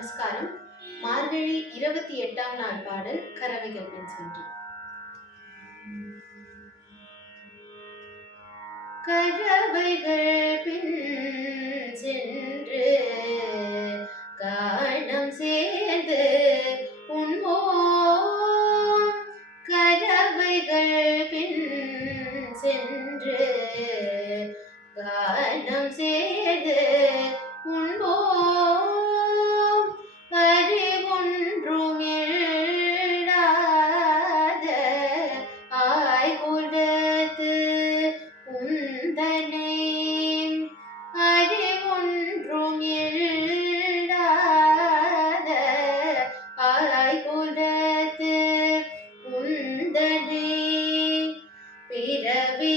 நமஸ்காரம். மார்கழி இருபத்தி எட்டாம் நாள் பாடல் கரவைகள் சென்று. கரவைகள் பின் சென்று காணம் சேர்ந்து உண்போம் கரவைகள் பின் சென்று காணம் சேர்ந்து உண்போம் உந்தனை அறிவொன்றும் இல்லாத ஆய்குலத்து உந்தனை. பிறவி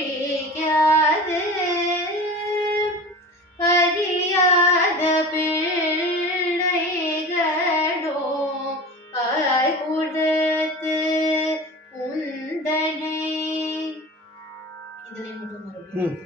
ஒழியாது அறியாத பிள்ளைகளோ ஆய்குலத்து உந்தனை. இதில் மட்டும் மறுபடியும்